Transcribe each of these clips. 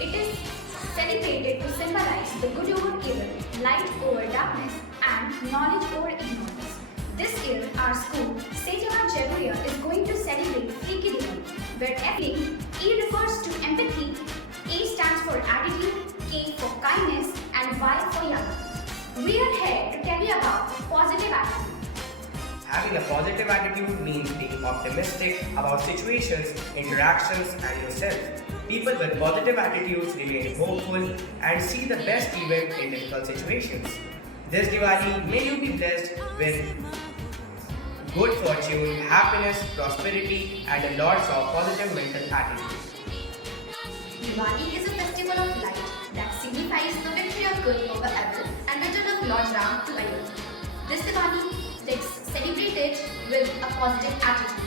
It is celebrated to symbolize the good over evil, light over darkness, and knowledge over ignorance. This year, our school, Jaipuria, is going to celebrate Freaky Diwali, where E refers to empathy, A stands for attitude, K for kindness, and Y for young. We are here to tell you about positive attitude. Having a positive attitude means being optimistic about situations, interactions, and yourself. People with positive attitudes remain hopeful and see the best even in difficult situations. This Diwali, may you be blessed with good fortune, happiness, prosperity, and a lots of positive mental attitude. Diwali is a festival of light that signifies the victory of good over evil and return of Lord Ram to Ayodhya. This Diwali, let's celebrate it with a positive attitude.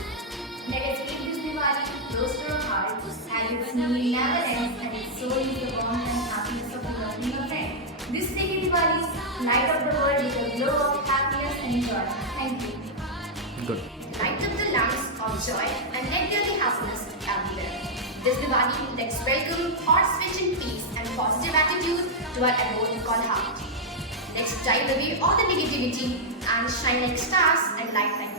Let us keep this Diwali close to our heart, and its meaning never ends, and its soul is the warmth and happiness of welcoming a friend. This Freaky Diwali, light up the world with a glow of happiness and joy. Thank you. Good. Light up the lamps of joy and let there be happiness everywhere. This Diwali, let's welcome hot switch in peace and positive attitude to our abode called heart. Let's drive away all the negativity and shine like stars and light like